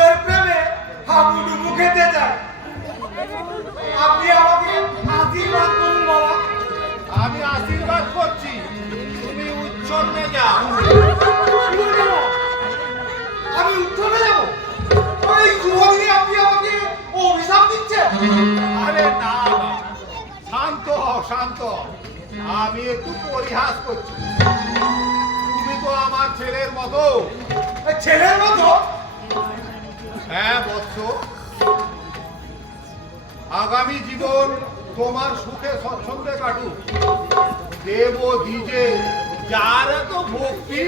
বোতলের প্রেমে হাবুডুবু খেতে চায়। আপনি আমাকে আশীর্বাদ করুন বাবা। আমি আশীর্বাদ করছি। তুমি উচ্ছন্নে যাও? আমি যাব? ওই আপনি আমাকে অভিশাপ দিচ্ছেন? আরে না। শান্ত হও শান্ত। আমি একটু পরিহাস করছি। তুমি তো আমার ছেলের মতো। ছেলের মতো? হ্যাঁ বৎস। আগামী জীবন তোমার সুখে স্বচ্ছন্দে কাটুক। দেব দ্বিজে, যার এত ভক্তি,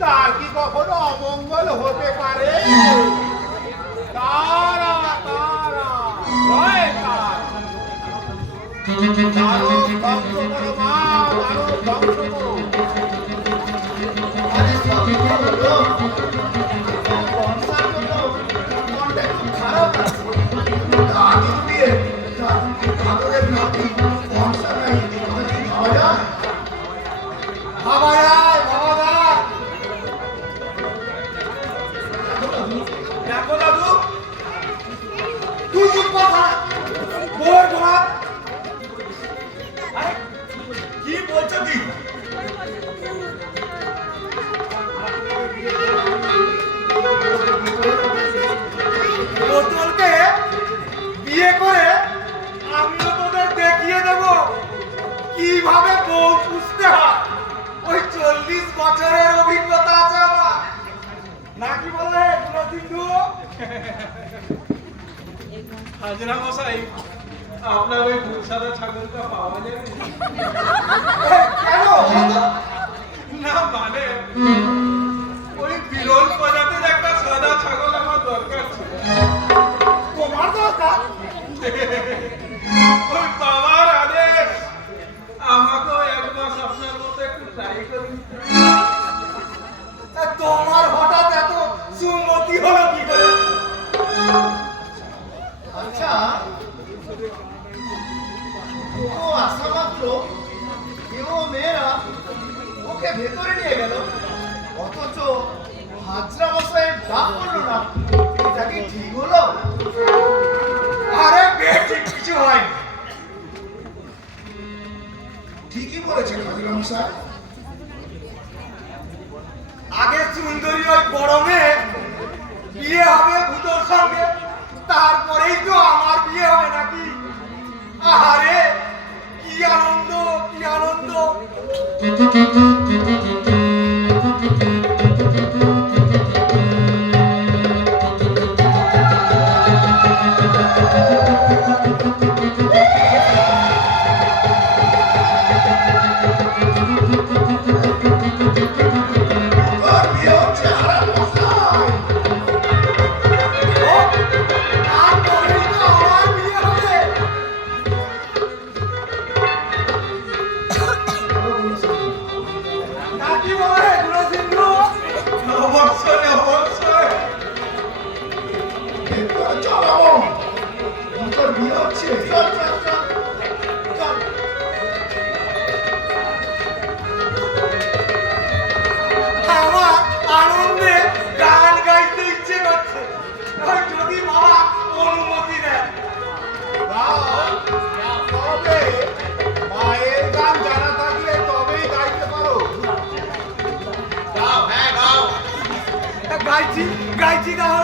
তার কি কখনো অমঙ্গল হতে পারে? তারা তারা ধ্বংস করো মা ধ্বংস করো আদরের নাতি, কীভাবে বউ পুষতে হয়? ওই চল্লিশ বছরের অভিজ্ঞতা আছে আমার। নাকি বলে সিন্ধু হাজরা মশাই আপনার ওই দুধ সাদা ছাগলটা পাওয়া যাবে? কেন? না মানে ওই বিরল প্রজাতির একটা সাদা ছাগল আমার দরকার ছিল। তোমার দরকার? ও আসা মাত্র। কেউ মেয়েরা ওকে ভেতরে নিয়ে গেল। অথচ হাজরা ডাক পড়ল না, এটা কি ঠিক হলো? আরে বেশি কিছু হয়নি। ঠিকই বলেছেন হাজরা মশাই। আগে সুন্দরী ওই বড় মেয়ে বিয়ে হবে ভূতর সঙ্গে, তারপরেই তো আমার বিয়ে হবে নাকি? আরে Thank you. আনন্দে গান গাইতে ইচ্ছে করছে যদি বাবা অনুমতি দেয় তবে মায়ের গান জানা থাকলে তবেই গাইতে পারো গাইছি গাইছি তাহলে।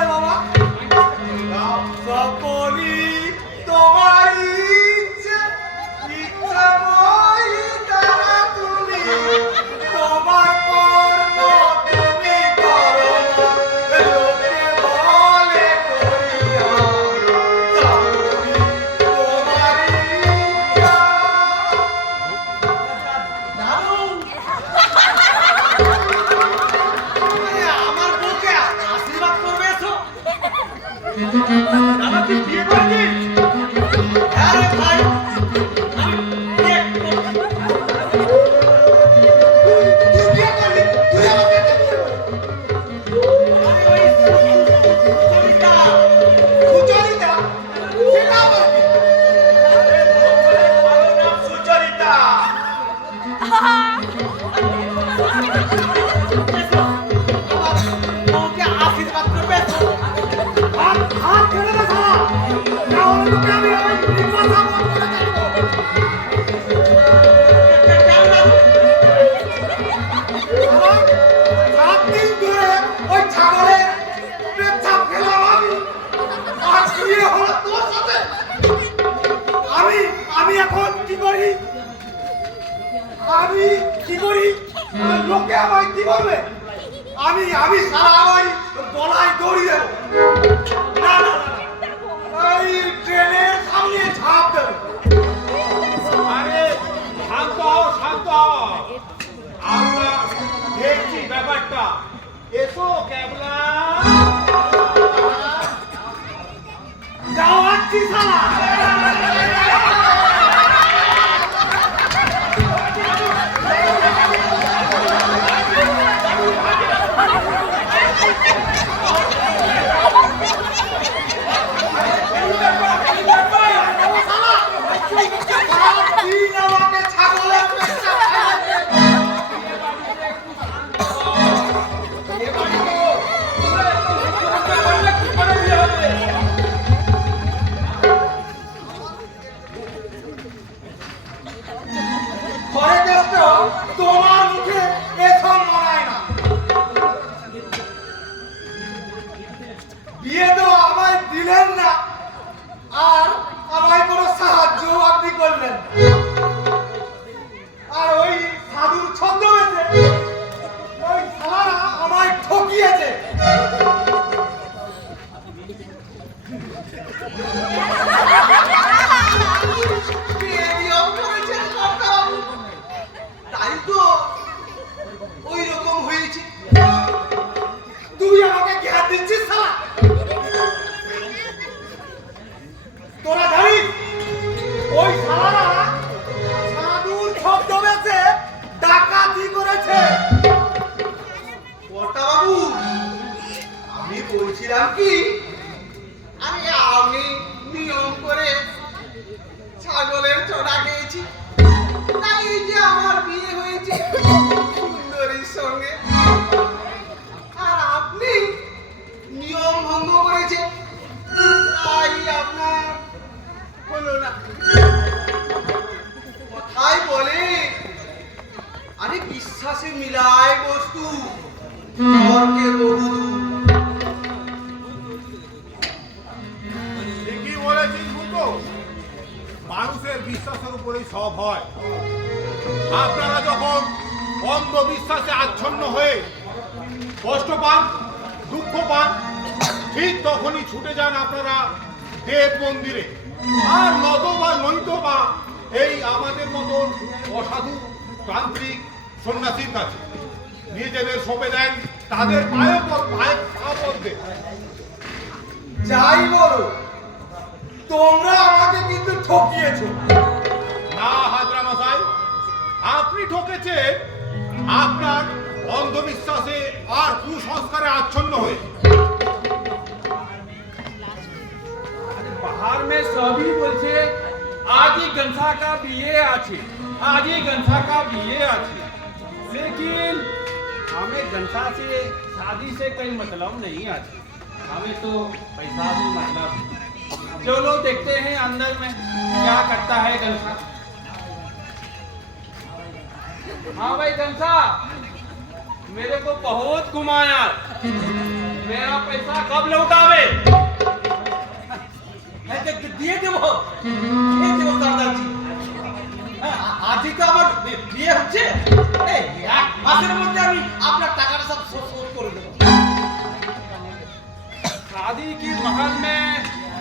আমি কি করি? লোকে আমায় কি বলবে? আমি আমি সারা गावाची साला বিশ্বাসের উপরেই সব হয়। আপনারা যখন অন্ধবিশ্বাসে আচ্ছন্ন হয়ে কষ্ট পান, দুঃখ পান, ঠিক তখনই ছুটে যান আপনারা দেব মন্দিরে। আর নতবা নয়তোবা এই আমাদের মতন অসাধু তান্ত্রিক সন্ন্যাসীর কাছে। নিজেদের সঁপে দেন, তাদের পায়ে পায়ে পা পড়তে যাই বলো তোমরা আমাকে কিন্তু ঠকিয়েছো না হাজরা মশাই আপনি ঠকেছেন আপনার অন্ধবিশ্বাসে আর কুসংস্কারে আচ্ছন্ন হয়ে বাহার মে সবই বলছে আজই গনসা কা বিয়ে আছে আজই গনসা কা বিয়ে আছে लेकिन हमें जनता से शादी से कोई मतलब नहीं आता हमें तो पैसा से मतलब है। चलो देखते हैं अंदर में क्या करता है गंसा हाँ भाई गंसा मेरे को बहुत घुमाया मेरा पैसा कब लौटावे হ্যাঁ, দে- দে- দিয়ে দেবো দিয়ে দেবো দাদাজি হ্যাঁ, আ- আজই তো আমার বি- বিয়ে হচ্ছে এই, এক মাসের মধ্যে আমি আপনার টাকাটা সব শোধ শোধ করে দেবো शादी की महल में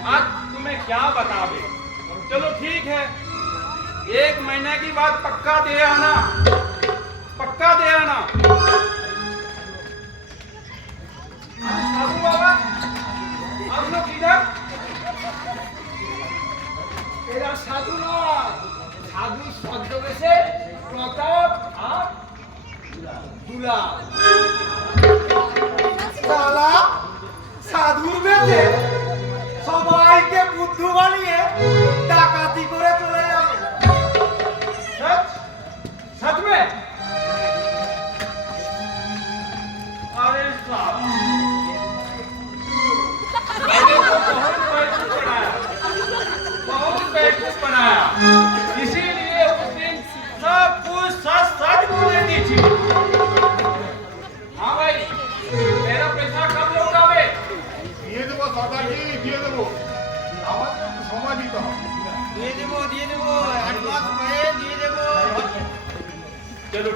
आज तुम्हें क्या बतावे चलो ठीक है एक महीने की बात पक्का दे आना पक्का दे आना अरे साधु बाबा आप लोग इधर এরা সাধু নয় সাধু ছদ্মবেশে প্রতাপ আর দুলা সালা সাধুর বেঁচে সবাইকে বুদ্ধু বানিয়ে ডাকাতি করে চলে যাবে सच सच में अरे साहब मैंने तो बहुत बेवकूफ बनाया बहुत बेवकूफ बनाया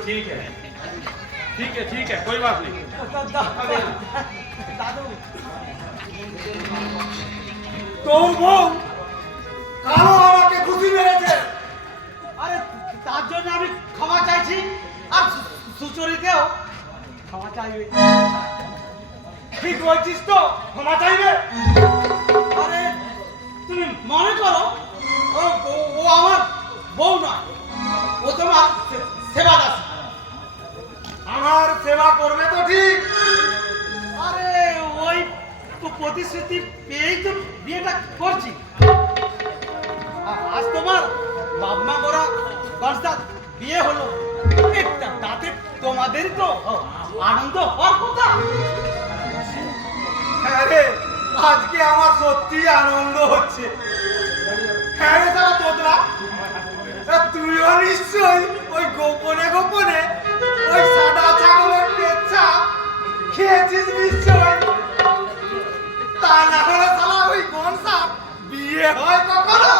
ठीक है ठीक है ठीक है कोई बात नहीं দাদু তোর বউ কালো আমাকে খুশি মেরেছে আরে তার জন্য আমি ক্ষমা চাইছি আর সু- সুচরিতেও ক্ষমা চাইবে ঠিক বলছিস তো ক্ষমা চাইবে আরে তুমি মনে করো ও ও- ও আমার বউ নয় ও তোমার সে- সেবা দাস আমার সেবা করবে তো ঠিক। আরে ওই প্রতিশ্রুতি পেয়েই তো বিয়েটা করছি। আজ তোমার বাবমা করা কনসার বিয়ে হলো। তাতে তোমাদেরই তো আনন্দ হওয়ার কথা। হ্যাঁ রে আজকে আমার সত্যি আনন্দ হচ্ছে। হ্যাঁ রে তারা তুইও নিশ্চয়ই ওই গোপনে গোপনে ওই সাদা ছাগলের খেয়েছিস নিশ্চয় তা না হলে শালা ওই কোন সাপ বিয়ে হয় কখনো?